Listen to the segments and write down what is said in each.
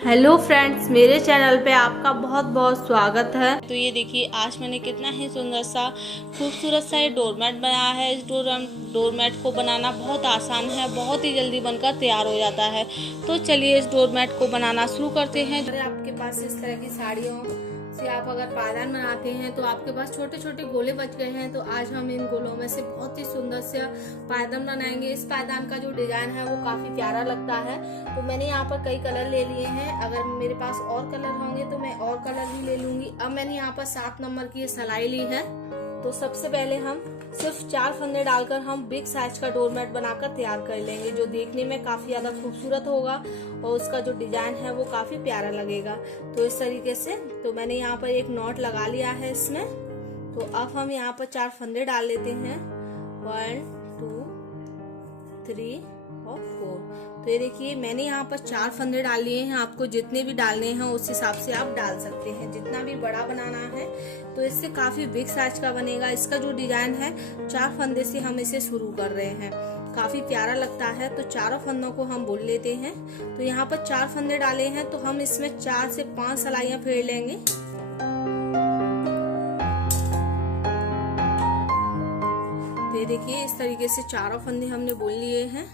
Hello friends, मेरे channel पे आपका बहुत बहुत स्वागत है। तो ये देखिए, आज मैंने कितना ही सुंदर सा खूबसूरत सा ये डोरमेट बनाया है। इस डोरमेट को बनाना बहुत आसान है, बहुत ही जल्दी बनकर तैयार हो जाता है। तो चलिए इस डोरमेट को बनाना शुरू करते हैं। अगर आपके पास इस तरह की साड़ियों से आप अगर पायदान बनाते हैं तो आपके पास छोटे छोटे गोले बच गए हैं, तो आज हम इन गोलों में से बहुत ही सुंदर सा पायदान बनाएंगे। इस पायदान का जो डिजाइन है वो काफी प्यारा लगता है। तो मैंने यहाँ पर कई कलर ले लिए हैं। अगर मेरे पास और कलर होंगे तो मैं और कलर भी ले लूंगी। अब मैंने यहाँ पर 7 नंबर की सिलाई ली है। तो सबसे पहले हम सिर्फ 4 फंदे डालकर हम बिग साइज का डोरमेट बनाकर तैयार कर लेंगे, जो देखने में काफी ज्यादा खूबसूरत होगा और उसका जो डिजाइन है वो काफी प्यारा लगेगा। तो इस तरीके से तो मैंने यहाँ पर एक नॉट लगा लिया है इसमें। तो अब हम यहाँ पर 4 फंदे डाल लेते हैं, 1 2 3 और 4। तो ये देखिए, मैंने यहाँ पर 4 फंदे डाल लिए हैं। आपको जितने भी डालने हैं उस हिसाब से आप डाल सकते हैं, जितना भी बड़ा बनाना है। तो इससे काफी बिग साइज का बनेगा। इसका जो डिजाइन है 4 फंदे से हम इसे शुरू कर रहे हैं, काफी प्यारा लगता है। तो चारों फंदों को हम बुन लेते हैं। तो यहाँ पर 4 फंदे डाले हैं, तो हम इसमें 4 से 5 सिलाइयां फेर लेंगे। तो ये देखिए, इस तरीके से चारों फंदे हमने बुन लिए हैं।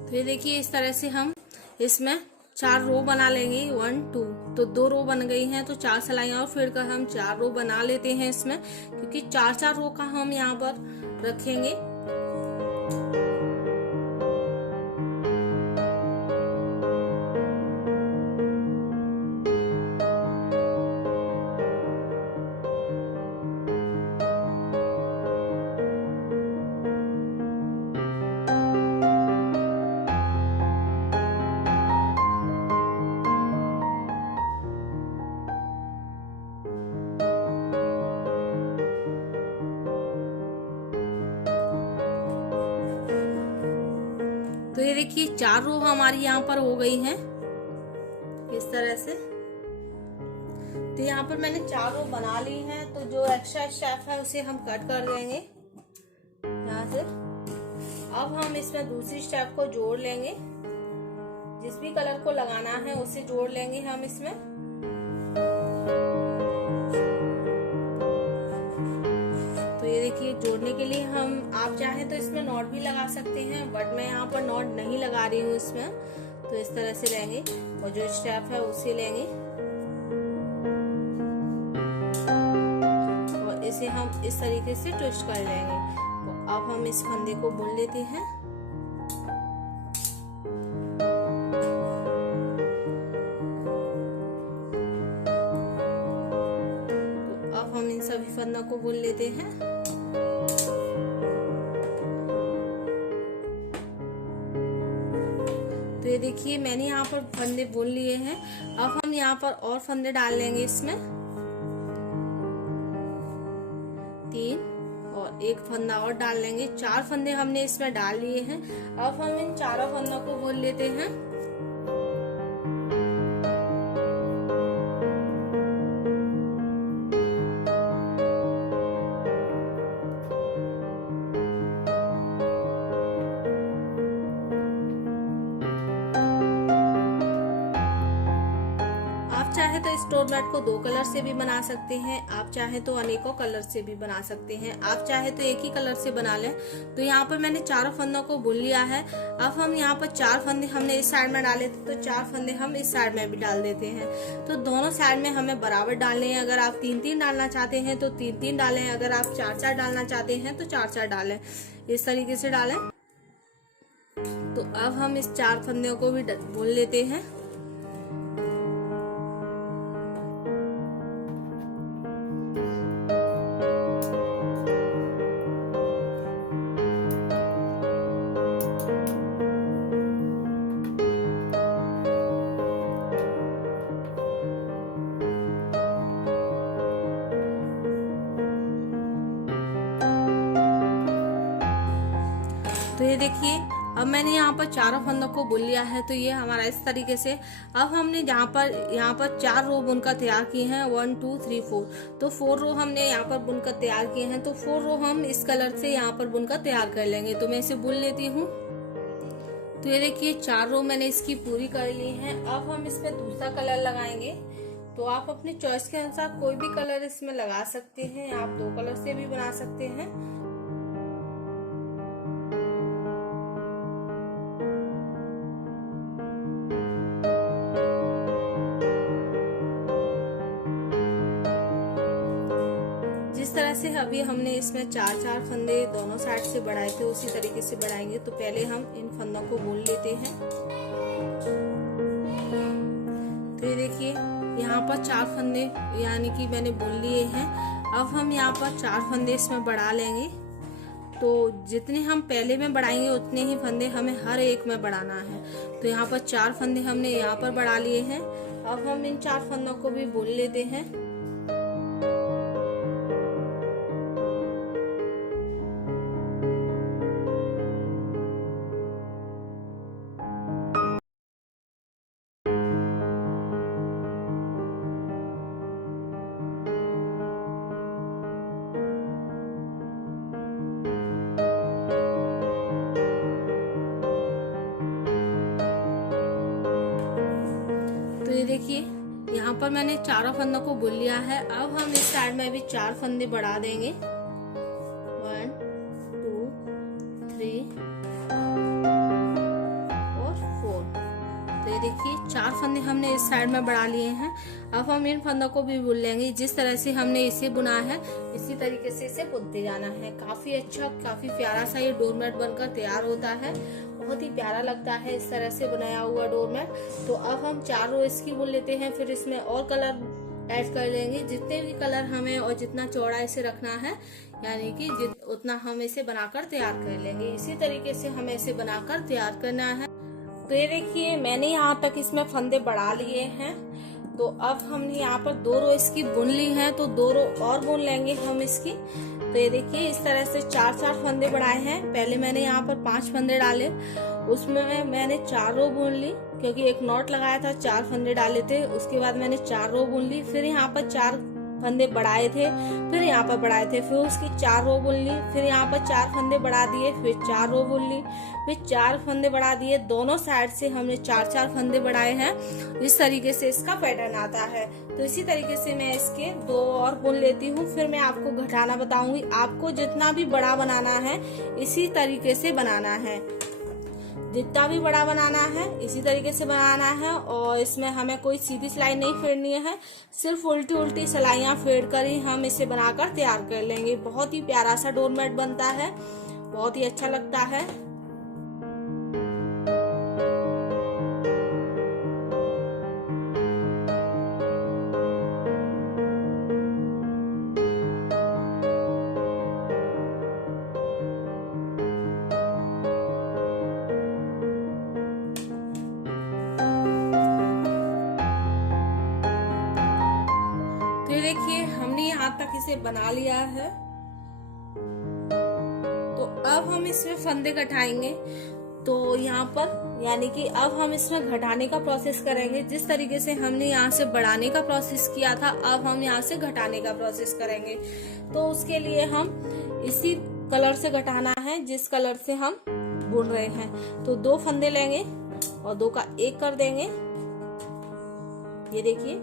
तो ये देखिए, इस तरह से हम इसमें 4 रो बना लेंगे, 1 2। तो 2 रो बन गई हैं, तो 4 सिलाइयां और फिर कर हम 4 रो बना लेते हैं इसमें, क्योंकि 4 रो का हम यहाँ पर रखेंगे। तो ये देखिए, 4 रो हमारी यहाँ पर हो गई हैं इस तरह से। तो यहाँ पर मैंने 4 रो बना ली हैं। तो जो एक्स्ट्रा स्टेप है उसे हम कट कर देंगे यहाँ से। अब हम इसमें दूसरी स्टेप को जोड़ लेंगे, जिस भी कलर को लगाना है उसे जोड़ लेंगे हम इसमें। तो ये देखिए, जोड़ने के लिए हम आप चाहें तो इसमें नॉट भी लगा सकते हैं, बट मैं यहाँ पर नॉट नहीं लगा रही हूँ इसमें। तो इस तरह से लेंगे और जो स्टेप है उसे लेंगे और इसे हम इस तरीके से ट्विस्ट कर लेंगे। तो अब हम इस फंदे को बुन लेते हैं। तो अब हम इन सभी फंदों को बुन लेते हैं। तो ये देखिए, मैंने यहाँ पर फंदे बुन लिए हैं। अब हम यहाँ पर और फंदे डाल लेंगे इसमें, 3 और एक फंदा और डाल लेंगे। 4 फंदे हमने इसमें डाल लिए हैं। अब हम इन चारों फंदों को बुन लेते हैं। आप चाहे तो इस डोरमेट को 2 कलर से भी बना सकते हैं, आप चाहे तो अनेकों कलर से भी बना सकते हैं, आप चाहे तो एक ही कलर से बना लें। तो यहाँ पर मैंने चारों फंदों को बुन लिया है। अब हम यहाँ पर 4 फंदे हमने इस साइड में डाले थे, तो 4 फंदे हम इस साइड में भी डाल देते हैं। तो दोनों साइड में हमें बराबर डालने हैं। अगर आप 3-3 डालना चाहते हैं तो 3-3 डालें, अगर आप 4-4 डालना चाहते हैं तो 4-4 डालें, इस तरीके से डालें। तो अब हम इस 4 फंदों को भी बुन लेते हैं। तो ये देखिए, अब मैंने यहाँ पर चारों फंदों को बुन लिया है। तो ये हमारा इस तरीके से, अब हमने यहाँ पर 4 रो बुनकर तैयार किए हैं, 1 2 3 4। तो 4 रो हमने यहाँ पर बुनकर तैयार किए हैं। तो 4 रो हम इस कलर से यहाँ पर बुनकर तैयार कर लेंगे। तो मैं इसे बुन लेती हूँ। तो ये देखिए 4 रो मैंने इसकी पूरी कर ली है। अब हम इसमें दूसरा कलर लगाएंगे। तो आप अपनी चॉइस के अनुसार कोई भी कलर इसमें लगा सकते हैं, आप 2 कलर से भी बना सकते हैं। जिस तरह से अभी हमने इसमें 4 फंदे दोनों साइड से बढ़ाए थे, उसी तरीके से बढ़ाएंगे। तो पहले हम इन फंदों को बुन लेते हैं। तो ये देखिए यहाँ पर 4 फंदे यानी कि मैंने बुन लिए हैं। अब हम यहाँ पर 4 फंदे इसमें बढ़ा लेंगे। तो जितने हम पहले में बढ़ाएंगे उतने ही फंदे हमें हर एक में बढ़ाना है। तो यहाँ पर 4 फंदे हमने यहाँ पर बढ़ा लिए हैं। अब हम इन 4 फंदों को भी बुन लेते हैं। तो ये देखिए यहाँ पर मैंने चारों फंदों को बुन लिया है। अब हम इस साइड में भी 4 फंदे बढ़ा देंगे, 1 2 3 और 4। तो ये देखिए 4 फंदे हमने इस साइड में बढ़ा लिए हैं। अब हम इन फंदों को भी बुन लेंगे। जिस तरह से हमने इसे बुना है इसी तरीके से इसे बुनते जाना है। काफी अच्छा, काफी प्यारा सा ये डोरमेट बनकर तैयार होता है। बहुत ही प्यारा लगता है इस तरह से बनाया हुआ डोरमेट। तो अब हम 4 रो इसकी बुन लेते हैं, फिर इसमें और कलर ऐड कर लेंगे। जितने भी कलर हमें और जितना चौड़ा इसे रखना है, यानी कि उतना हम इसे बनाकर तैयार कर लेंगे। इसी तरीके से हमें इसे बनाकर तैयार करना है। तो ये देखिए मैंने यहाँ तक इसमें फंदे बढ़ा लिए हैं। तो अब हमने यहाँ पर 2 रो इसकी बुन ली हैं। तो 2 रो और बुन लेंगे हम इसकी। तो ये देखिए इस तरह से 4 फंदे बढ़ाए हैं। पहले मैंने यहाँ पर 5 फंदे डाले, उसमें मैंने 4 रो बुन ली, क्योंकि एक नॉट लगाया था, 4 फंदे डाले थे। उसके बाद मैंने 4 रो बुन ली, फिर यहाँ पर 4 फंदे बढ़ाए थे, फिर यहाँ पर बढ़ाए थे, फिर उसकी 4 रो बुन ली, फिर यहाँ पर 4 फंदे बढ़ा दिए, फिर 4 रो बुन ली, फिर 4 फंदे बढ़ा दिए। दोनों साइड से हमने 4 फंदे बढ़ाए हैं। इस तरीके से इसका पैटर्न आता है। तो इसी तरीके से मैं इसके 2 और बुन लेती हूँ, फिर मैं आपको घटाना बताऊंगी। आपको जितना भी बड़ा बनाना है इसी तरीके से बनाना है, जितना भी बड़ा बनाना है इसी तरीके से बनाना है। और इसमें हमें कोई सीधी सिलाई नहीं फेरनी है, सिर्फ उल्टी उल्टी सिलाइयाँ फेर कर ही हम इसे बनाकर तैयार कर लेंगे। बहुत ही प्यारा सा डोरमेट बनता है, बहुत ही अच्छा लगता है। तो देखिए हमने यहाँ तक इसे बना लिया है। तो अब हम इसमें फंदे घटाएंगे। तो यहाँ पर यानी कि अब हम इसमें घटाने का प्रोसेस करेंगे। जिस तरीके से हमने यहाँ से बढ़ाने का प्रोसेस किया था, अब हम यहाँ से घटाने का प्रोसेस करेंगे। तो उसके लिए हम इसी कलर से घटाना है जिस कलर से हम बुन रहे हैं। तो 2 फंदे लेंगे और 2 का 1 कर देंगे। ये देखिए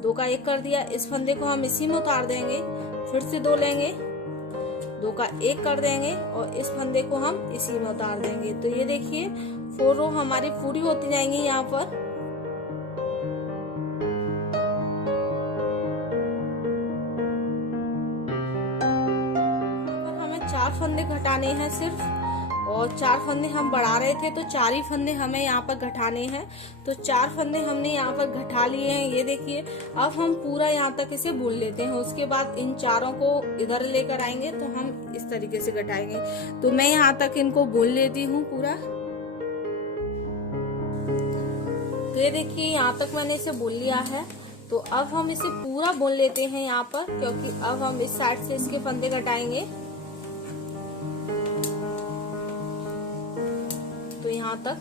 2 का 1 कर दिया। इस फंदे को हम इसी में उतार देंगे, फिर से 2 लेंगे, 2 का 1 कर देंगे और इस फंदे को हम इसी में उतार देंगे। तो ये देखिए 4 रो हमारी पूरी होती जाएंगी। यहाँ पर हमें 4 फंदे घटाने हैं सिर्फ, और 4 फंदे हम बढ़ा रहे थे तो 4 ही फंदे हमें यहाँ पर घटाने हैं। तो 4 फंदे हमने यहाँ पर घटा लिए हैं। ये देखिए अब हम पूरा यहाँ तक इसे बुन लेते हैं। उसके बाद इन चारों को इधर लेकर आएंगे तो हम इस तरीके से घटाएंगे। तो मैं यहाँ तक इनको बुन लेती हूँ पूरा। तो ये देखिए यहाँ तक मैंने इसे बुन लिया है। तो अब हम इसे पूरा बुन लेते हैं यहाँ पर, क्योंकि अब हम इस साइड से इसके फंदे घटाएंगे। तो यहाँ तक।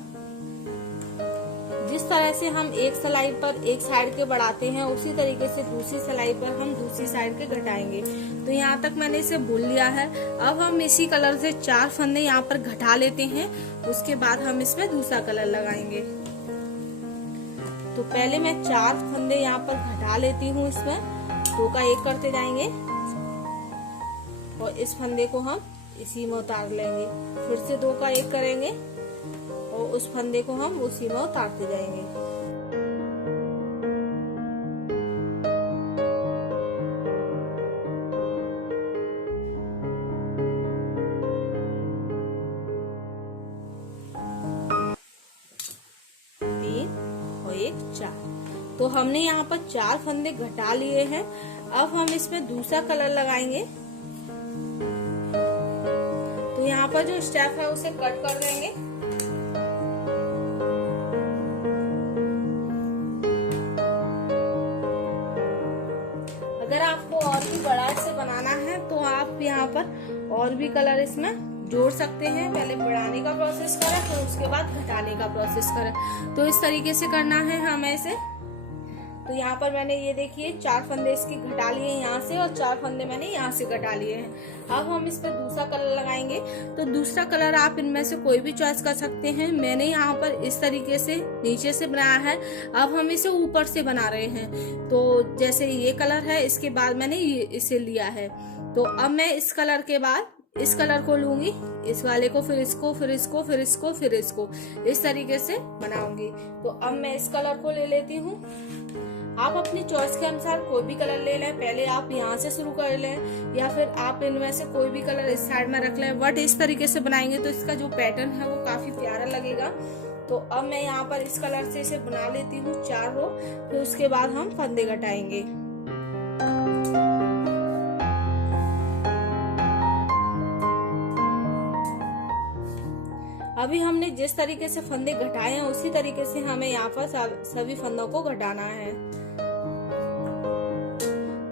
जिस तरह से हम एक सिलाई पर एक साइड के बढ़ाते हैं उसी तरीके से दूसरी सिलाई पर हम दूसरी साइड के घटाएंगे। तो यहाँ तक मैंने इसे बुन लिया है। अब हम इसी कलर से 4 फंदे यहाँ पर घटा लेते हैं, उसके बाद हम इसमें दूसरा कलर लगाएंगे। तो पहले मैं 4 फंदे यहाँ पर घटा लेती हूँ, इसमें 2 का 1 करते जाएंगे और इस फंदे को हम इसी में उतार लेंगे। फिर से 2 का 1 करेंगे और उस फंदे को हम उसी में उतारते जाएंगे। तो हमने यहाँ पर 4 फंदे घटा लिए हैं। अब हम इसमें दूसरा कलर लगाएंगे। तो यहाँ पर जो स्टेप है उसे कट कर देंगे। अगर आपको और भी बड़ा से बनाना है तो आप यहाँ पर और भी कलर इसमें जोड़ सकते हैं। पहले बढ़ाने का प्रोसेस करें, फिर उसके बाद घटाने का प्रोसेस करें। तो इस तरीके से करना है हमें इसे। तो यहाँ पर मैंने ये देखिए 4 फंदे इसकी घटा लिए यहाँ से और 4 फंदे मैंने यहाँ से घटा लिए हैं। अब हम इस पर दूसरा कलर लगाएंगे। तो दूसरा कलर आप इनमें से कोई भी चॉइस कर सकते हैं। मैंने यहाँ पर इस तरीके से नीचे से बनाया है। अब हम इसे ऊपर से बना रहे हैं। तो जैसे ये कलर है, इसके बाद मैंने इसे लिया है। तो अब मैं इस कलर के बाद इस कलर को लूंगी, इस वाले को, फिर इसको, फिर इसको, फिर इसको, फिर इसको, इस तरीके से बनाऊंगी। तो अब मैं इस कलर को ले लेती हूँ। आप अपनी चॉइस के अनुसार कोई भी कलर ले लें। पहले आप यहाँ से शुरू कर लें या फिर आप इनमें से कोई भी कलर इस साइड में रख लें। बट इस तरीके से बनाएंगे तो इसका जो पैटर्न है वो काफी प्यारा लगेगा। तो अब मैं यहाँ पर इस कलर से इसे बना लेती हूँ 4 रो। फिर उसके बाद हम फंदे घटाएंगे। अभी हमने जिस तरीके से फंदे घटाए हैं उसी तरीके से हमें यहाँ पर सभी फंदों को घटाना है।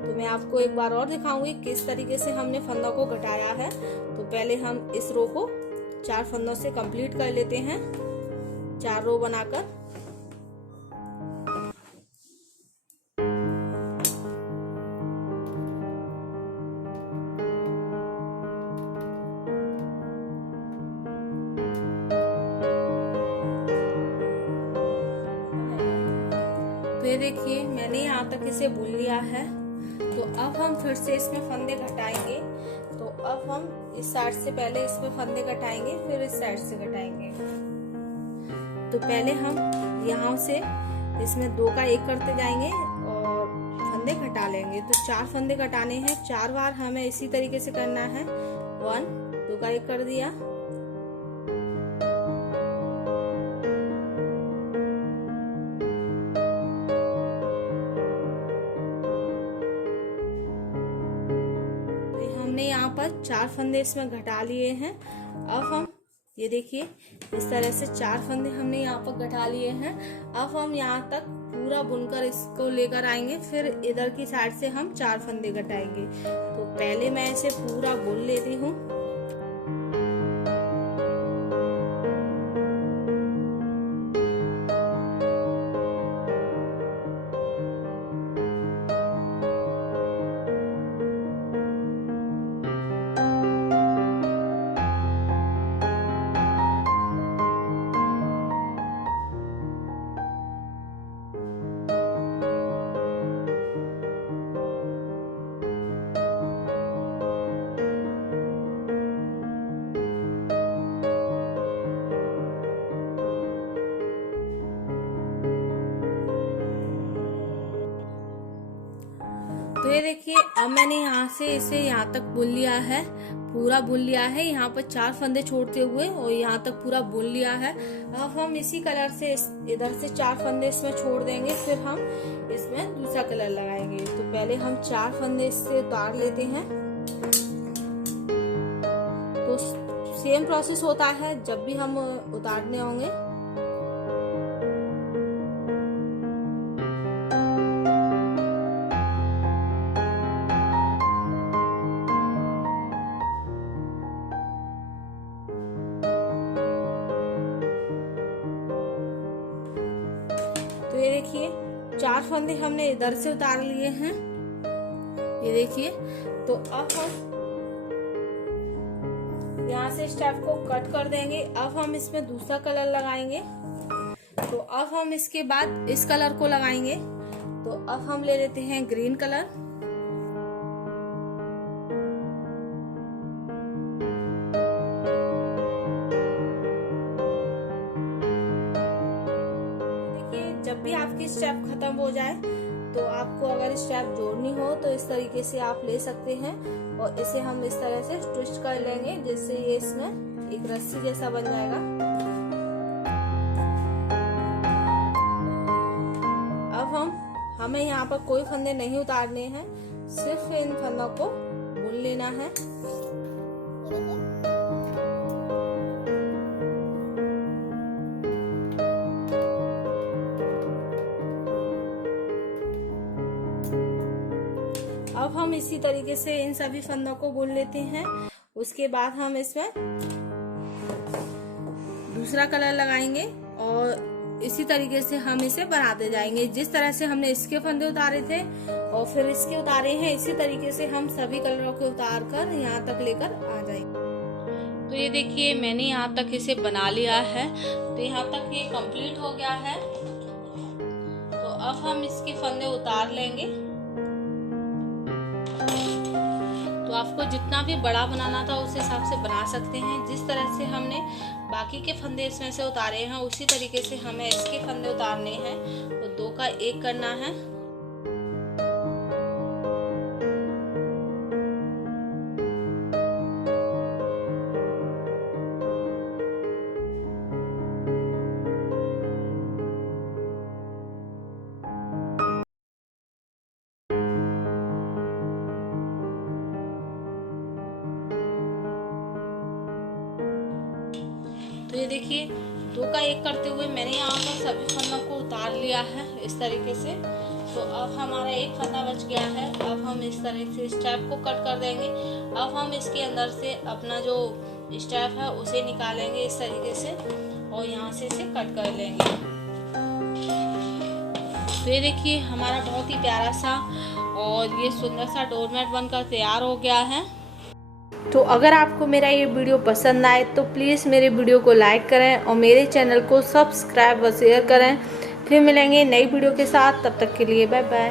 तो मैं आपको एक बार और दिखाऊंगी किस तरीके से हमने फंदों को घटाया है। तो पहले हम इस रो को 4 फंदों से कंप्लीट कर लेते हैं, 4 रो बनाकर। तो ये देखिए मैंने यहाँ तक इसे बुन लिया है। तो अब हम फिर से इसमें फंदे घटाएंगे। तो अब हम इस साइड से पहले इसमें फंदे घटाएंगे, फिर इस साइड से घटाएंगे। तो पहले हम यहाँ से इसमें 2 का 1 करते जाएंगे और फंदे घटा लेंगे। तो 4 फंदे घटाने हैं, 4 बार हमें इसी तरीके से करना है। 1, 2 का 1 कर दिया, हमने यहाँ पर 4 फंदे इसमें घटा लिए हैं। अब हम ये देखिए इस तरह से 4 फंदे हमने यहाँ पर घटा लिए हैं। अब हम यहाँ तक पूरा बुनकर इसको लेकर आएंगे, फिर इधर की साइड से हम 4 फंदे घटाएंगे। तो पहले मैं इसे पूरा बुन लेती हूँ। तो ये देखिए अब मैंने यहाँ से इसे यहाँ तक बुन लिया है, पूरा बुन लिया है। यहाँ पर 4 फंदे छोड़ते हुए और यहाँ तक पूरा बुन लिया है। अब हम इसी कलर से इधर से 4 फंदे इसमें छोड़ देंगे, फिर हम इसमें दूसरा कलर लगाएंगे। तो पहले हम 4 फंदे इससे उतार लेते हैं। तो सेम प्रोसेस होता है जब भी हम उतारने होंगे। तो ये देखिए 4 फंदे हमने इधर से उतार लिए हैं, ये देखिए। तो अब हम यहाँ से स्टेप को कट कर देंगे। अब हम इसमें दूसरा कलर लगाएंगे। तो अब हम इसके बाद इस कलर को लगाएंगे। तो अब हम ले लेते हैं ग्रीन कलर। देखिए जब भी आपकी स्टेप खत्म हो जाए तो आपको अगर स्टेप जोड़नी हो तो इस तरीके से आप ले सकते हैं और इसे हम इस तरह से ट्विस्ट कर लेंगे जिससे ये इसमें एक रस्सी जैसा बन जाएगा। अब हमें यहाँ पर कोई फंदे नहीं उतारने हैं, सिर्फ इन फंदों को बुन लेना है। अब हम इसी तरीके से इन सभी फंदों को बुन लेते हैं। उसके बाद हम इसमें दूसरा कलर लगाएंगे और इसी तरीके से हम इसे बनाते जाएंगे। जिस तरह से हमने इसके फंदे उतारे थे और फिर इसके उतारे हैं, इसी तरीके से हम सभी कलरों के उतार कर यहाँ तक लेकर आ जाएंगे। तो ये देखिए मैंने यहाँ तक इसे बना लिया है। तो यहाँ तक ये कंप्लीट हो गया है। तो अब हम इसके फंदे उतार लेंगे। तो आपको जितना भी बड़ा बनाना था उस हिसाब से बना सकते हैं। जिस तरह से हमने बाकी के फंदे इसमें से उतारे हैं उसी तरीके से हमें इसके फंदे उतारने हैं। तो 2 का 1 करना है। तो ये देखिए 2 का 1 करते हुए मैंने यहाँ पर सभी फंदों को उतार लिया है इस तरीके से। तो अब हमारा एक फंदा बच गया है। अब हम इस तरह से स्टेप को कट कर देंगे। अब हम इसके अंदर से अपना जो स्टेप है उसे निकालेंगे इस तरीके से और यहाँ से इसे कट कर लेंगे। तो ये देखिए हमारा बहुत ही प्यारा सा और ये सुंदर सा डोरमेट बनकर तैयार हो गया है। तो अगर आपको मेरा ये वीडियो पसंद आए तो प्लीज़ मेरे वीडियो को लाइक करें और मेरे चैनल को सब्सक्राइब और शेयर करें। फिर मिलेंगे नई वीडियो के साथ, तब तक के लिए बाय बाय।